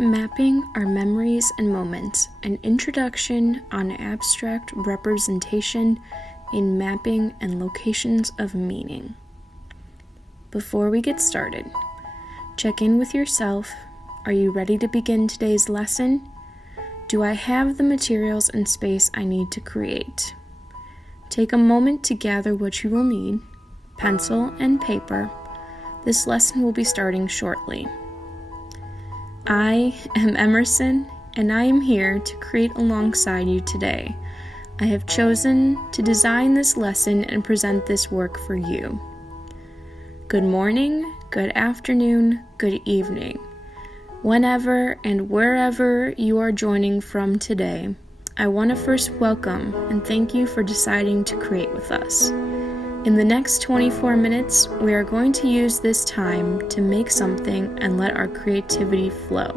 Mapping Our Memories and Moments, an introduction on abstract representation in mapping and locations of meaning. Before we get started, check in with yourself. Are you ready to begin today's lesson? Do I have the materials and space I need to create? Take a moment to gather what you will need, pencil and paper. This lesson will be starting shortly. I am Emmerson, and I am here to create alongside you today. I have chosen to design this lesson and present this work for you. Good morning, good afternoon, good evening. Whenever and wherever you are joining from today, I want to first welcome and thank you for deciding to create with us. In the next 24 minutes, we are going to use this time to make something and let our creativity flow.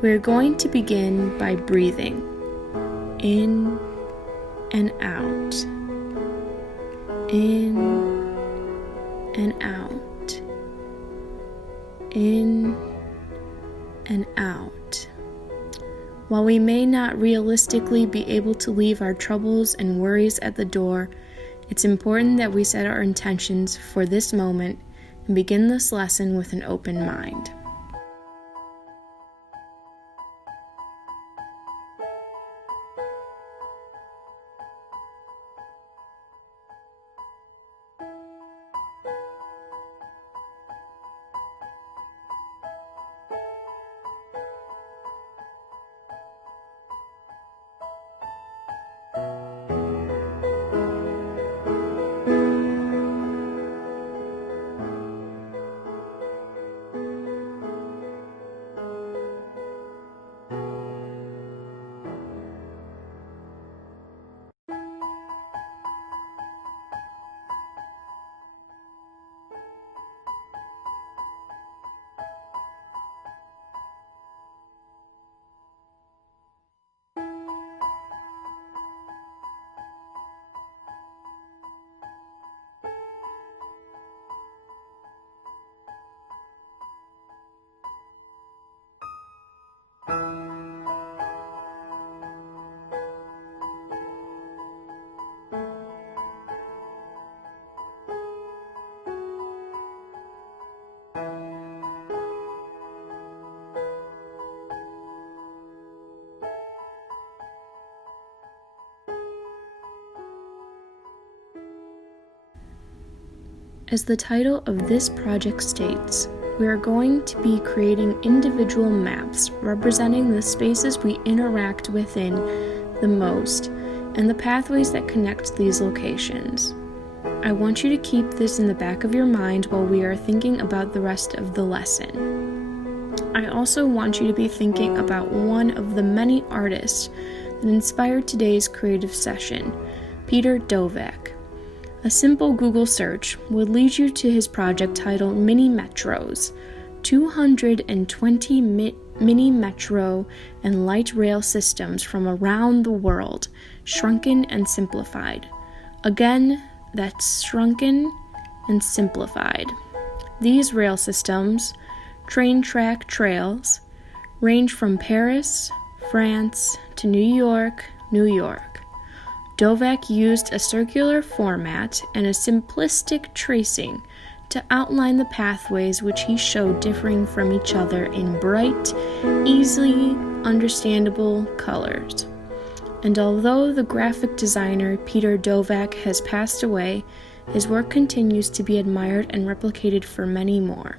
We are going to begin by breathing in and out, in and out, in and out. While we may not realistically be able to leave our troubles and worries at the door, it's important that we set our intentions for this moment and begin this lesson with an open mind. As the title of this project states, we are going to be creating individual maps representing the spaces we interact within the most and the pathways that connect these locations. I want you to keep this in the back of your mind while we are thinking about the rest of the lesson. I also want you to be thinking about one of the many artists that inspired today's creative session, Peter Dovak. A simple Google search would lead you to his project titled Mini Metros, 220 mini metro and light rail systems from around the world, shrunken and simplified. Again, that's shrunken and simplified. These rail systems, train track trails, range from Paris, France, to New York, New York. Dovak used a circular format and a simplistic tracing to outline the pathways which he showed differing from each other in bright, easily understandable colors. And although the graphic designer Peter Dovak has passed away, his work continues to be admired and replicated for many more.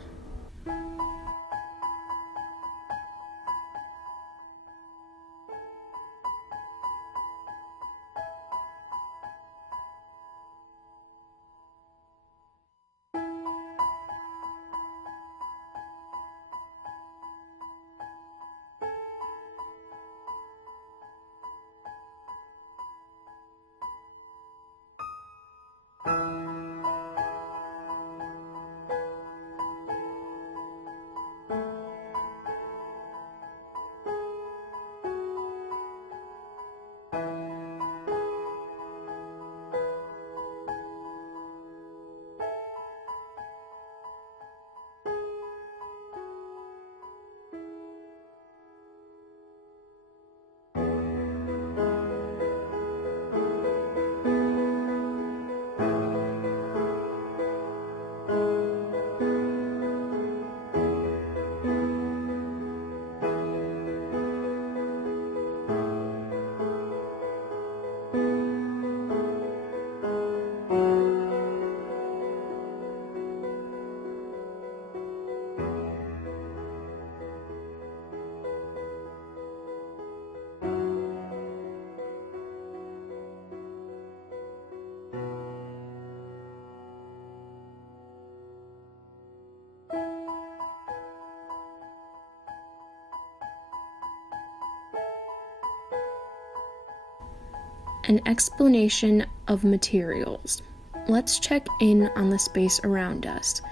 An explanation of materials. Let's check in on the space around us.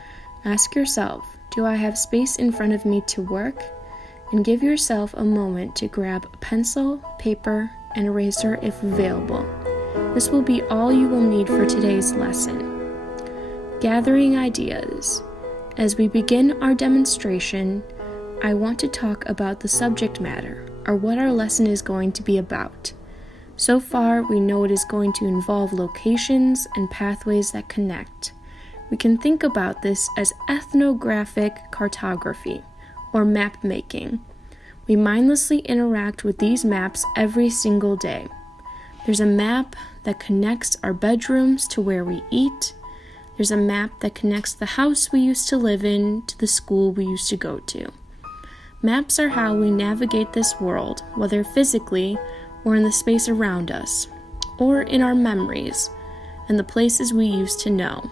Ask yourself, do I have space in front of me to work? And give yourself a moment to grab a pencil, paper, and eraser if available. This will be all you will need for today's lesson. Gathering ideas. As we begin our demonstration, I want to talk about the subject matter, or what our lesson is going to be about. So far, we know it is going to involve locations and pathways that connect. We can think about this as ethnographic cartography, or map making. We mindlessly interact with these maps every single day. There's a map that connects our bedrooms to where we eat. There's a map that connects the house we used to live in to the school we used to go to. Maps are how we navigate this world, whether physically or in the space around us, or in our memories and the places we used to know.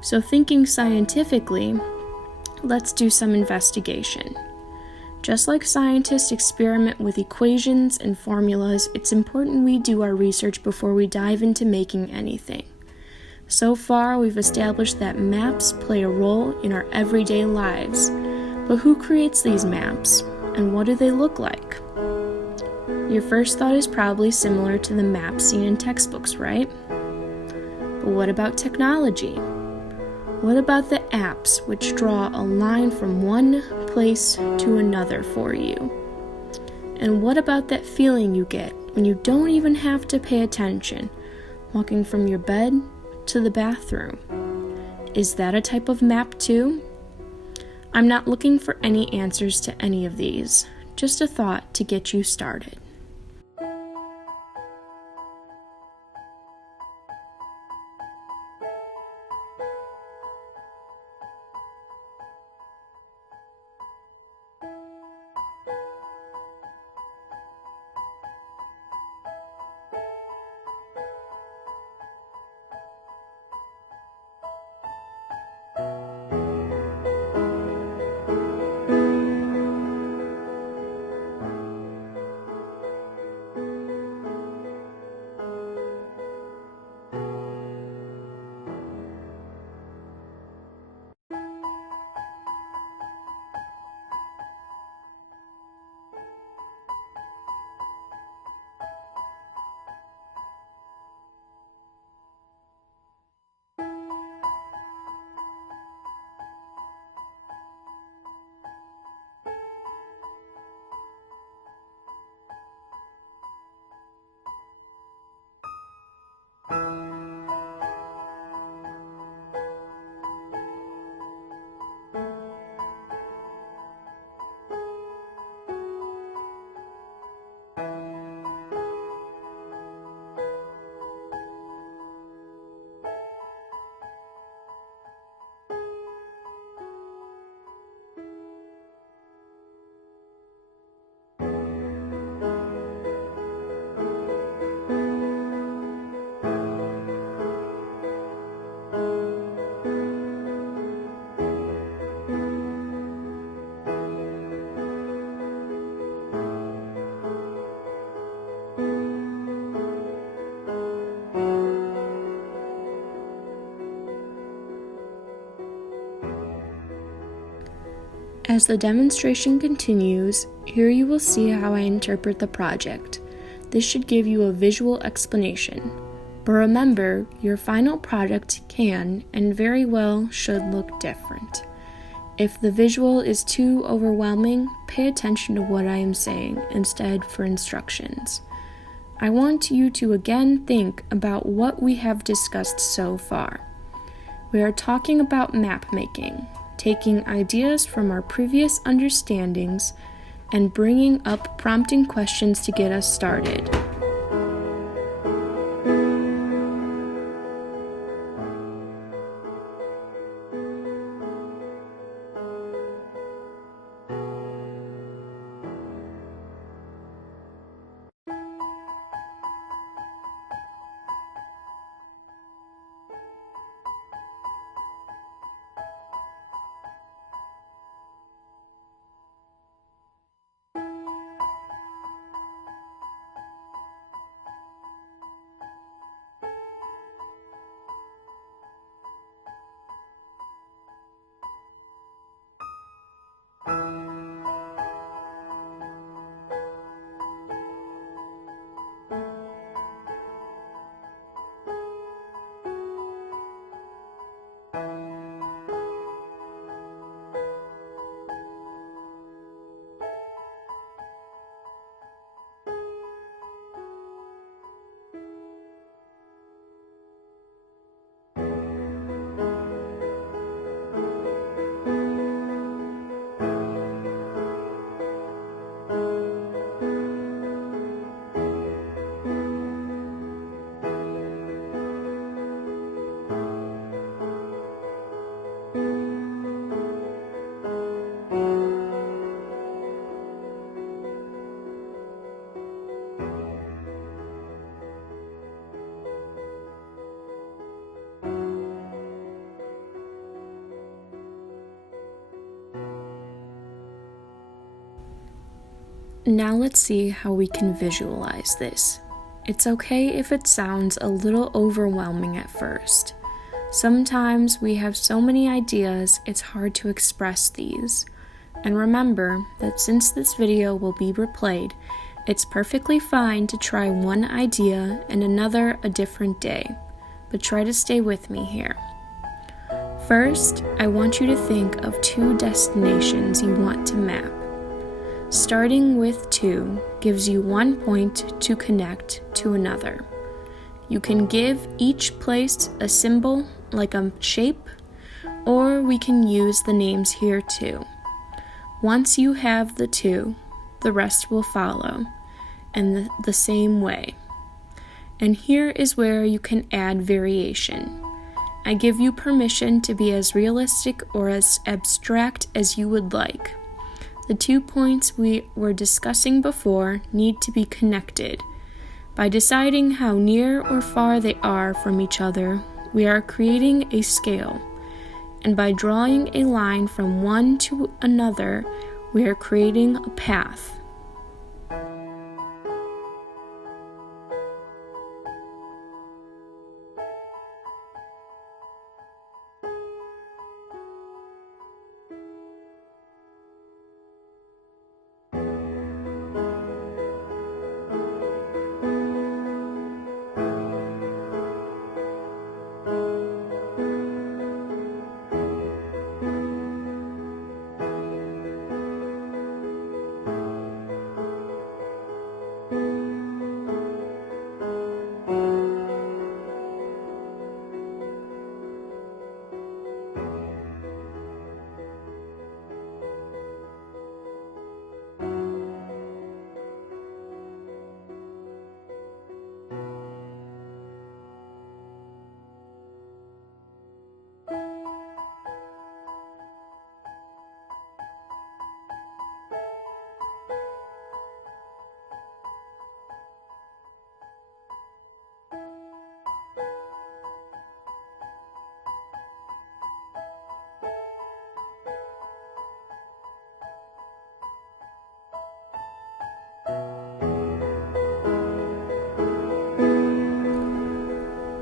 So thinking scientifically, let's do some investigation. Just like scientists experiment with equations and formulas, it's important we do our research before we dive into making anything. So far, we've established that maps play a role in our everyday lives. But who creates these maps, and what do they look like? Your first thought is probably similar to the maps seen in textbooks, right? But what about technology? What about the apps which draw a line from one place to another for you? And what about that feeling you get when you don't even have to pay attention, walking from your bed to the bathroom? Is that a type of map too? I'm not looking for any answers to any of these, just a thought to get you started. As the demonstration continues, here you will see how I interpret the project. This should give you a visual explanation. But remember, your final product can and very well should look different. If the visual is too overwhelming, pay attention to what I am saying instead for instructions. I want you to again think about what we have discussed so far. We are talking about map making, taking ideas from our previous understandings and bringing up prompting questions to get us started. Now let's see how we can visualize this. It's okay if it sounds a little overwhelming at first. Sometimes we have so many ideas, it's hard to express these. And remember that since this video will be replayed, it's perfectly fine to try one idea and another a different day, but try to stay with me here. First, I want you to think of 2 destinations you want to map. Starting with 2 gives you 1 point to connect to another. You can give each place a symbol like a shape, or we can use the names here too. Once you have the 2, the rest will follow, and the same way. And here is where you can add variation. I give you permission to be as realistic or as abstract as you would like. The 2 points we were discussing before need to be connected. By deciding how near or far they are from each other, we are creating a scale. And by drawing a line from one to another, we are creating a path.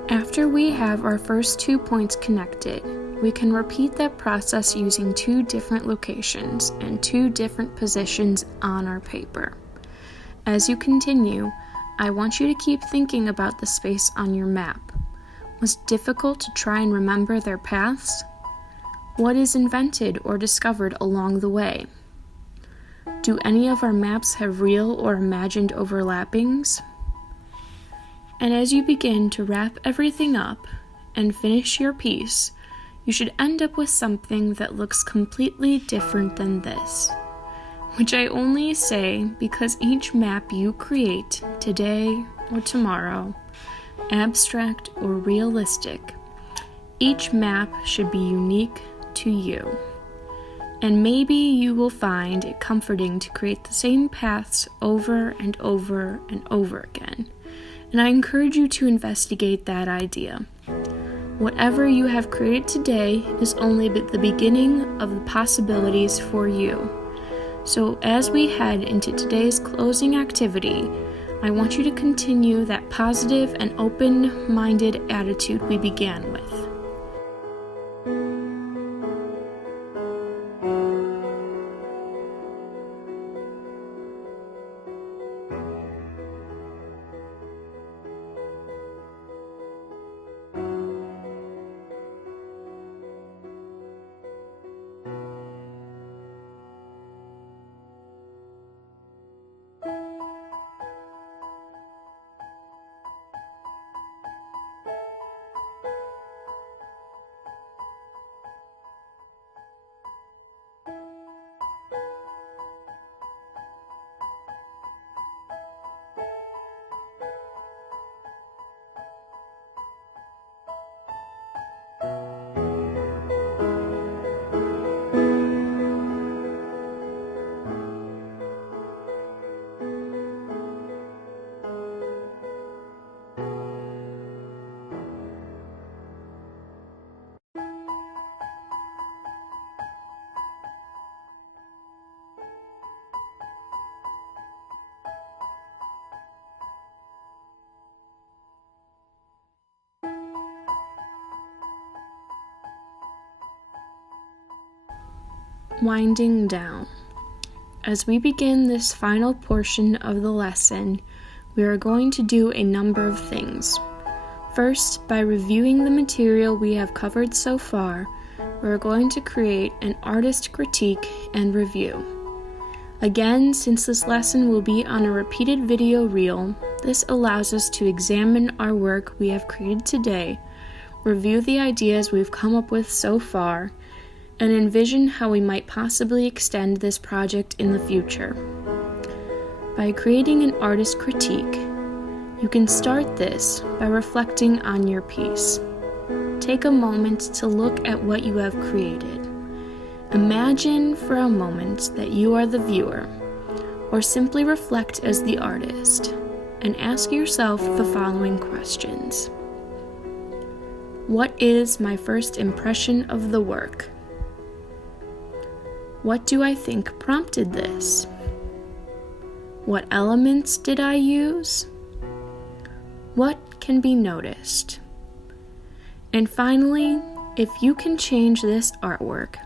After we have our first 2 points connected, we can repeat that process using 2 different locations and 2 different positions on our paper. As you continue, I want you to keep thinking about the space on your map. Was it difficult to try and remember their paths? What is invented or discovered along the way? Do any of our maps have real or imagined overlappings? And as you begin to wrap everything up and finish your piece, you should end up with something that looks completely different than this. Which I only say because each map you create today or tomorrow, abstract or realistic, each map should be unique to you. And maybe you will find it comforting to create the same paths over and over and over again. And I encourage you to investigate that idea. Whatever you have created today is only the beginning of the possibilities for you. So as we head into today's closing activity, I want you to continue that positive and open-minded attitude we began with. Winding down. As we begin this final portion of the lesson, we are going to do a number of things. First, by reviewing the material we have covered so far, we are going to create an artist critique and review. Again, since this lesson will be on a repeated video reel, this allows us to examine our work we have created today, review the ideas we've come up with so far, and envision how we might possibly extend this project in the future. By creating an artist critique, you can start this by reflecting on your piece. Take a moment to look at what you have created. Imagine for a moment that you are the viewer, or simply reflect as the artist, and ask yourself the following questions. What is my first impression of the work? What do I think prompted this? What elements did I use? What can be noticed? And finally, if you can change this artwork,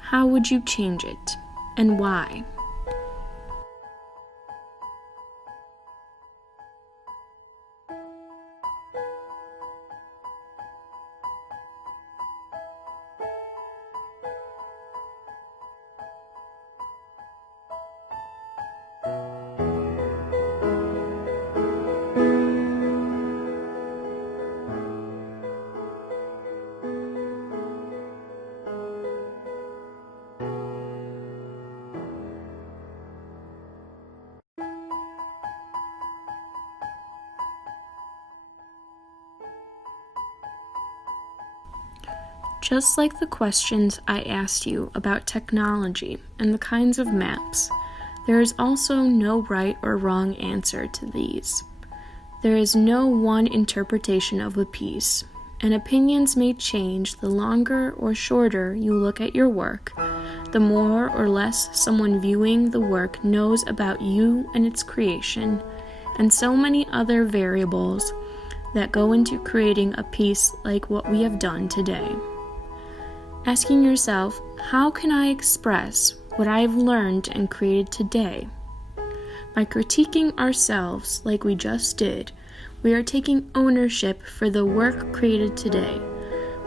how would you change it, and why? Just like the questions I asked you about technology and the kinds of maps, there is also no right or wrong answer to these. There is no one interpretation of a piece, and opinions may change the longer or shorter you look at your work, the more or less someone viewing the work knows about you and its creation, and so many other variables that go into creating a piece like what we have done today. Asking yourself, how can I express what I have learned and created today? By critiquing ourselves like we just did, we are taking ownership for the work created today.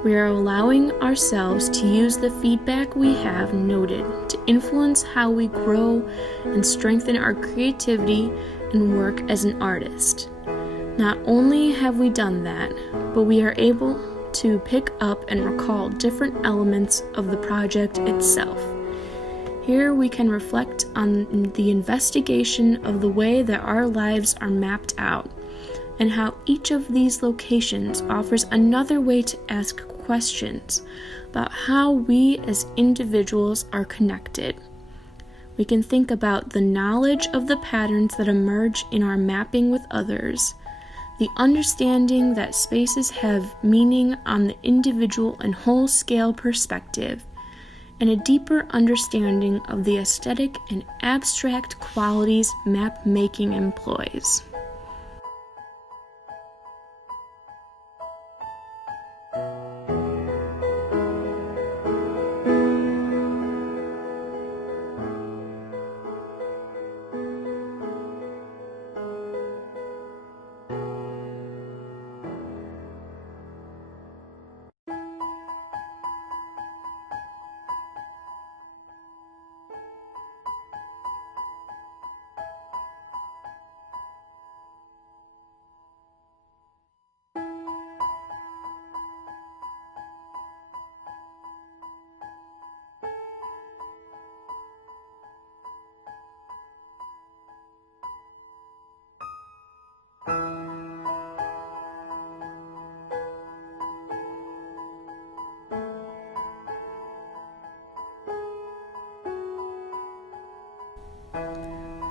We are allowing ourselves to use the feedback we have noted to influence how we grow and strengthen our creativity and work as an artist. Not only have we done that, but we are able to pick up and recall different elements of the project itself. Here we can reflect on the investigation of the way that our lives are mapped out, and how each of these locations offers another way to ask questions about how we as individuals are connected. We can think about the knowledge of the patterns that emerge in our mapping with others, the understanding that spaces have meaning on the individual and whole-scale perspective, and a deeper understanding of the aesthetic and abstract qualities map-making employs.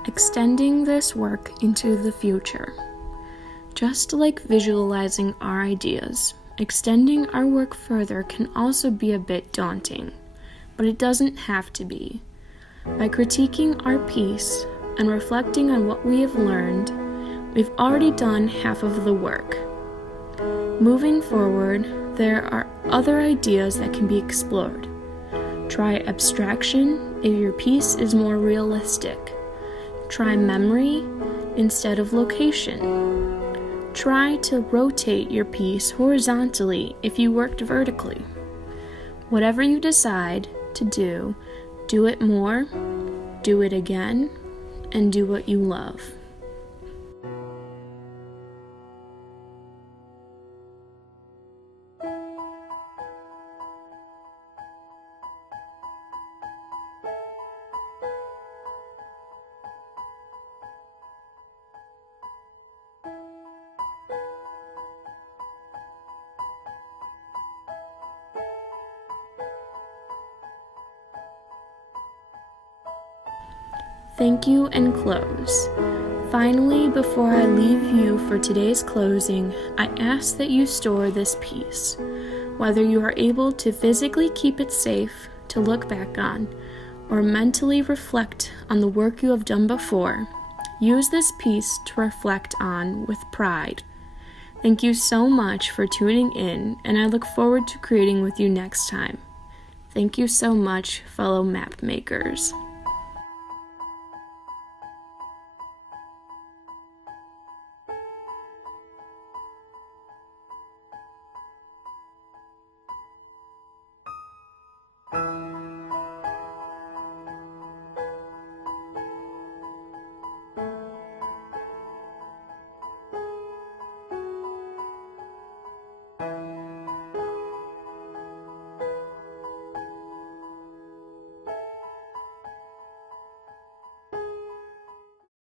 Extending this work into the future. Just like visualizing our ideas, extending our work further can also be a bit daunting, but it doesn't have to be. By critiquing our piece and reflecting on what we have learned, we've already done half of the work. Moving forward, there are other ideas that can be explored. Try abstraction if your piece is more realistic. Try memory instead of location. Try to rotate your piece horizontally if you worked vertically. Whatever you decide to do it more, do it again, and do what you love. Thank you and close. Finally, before I leave you for today's closing, I ask that you store this piece. Whether you are able to physically keep it safe to look back on, or mentally reflect on the work you have done before, use this piece to reflect on with pride. Thank you so much for tuning in, and I look forward to creating with you next time. Thank you so much, fellow map makers.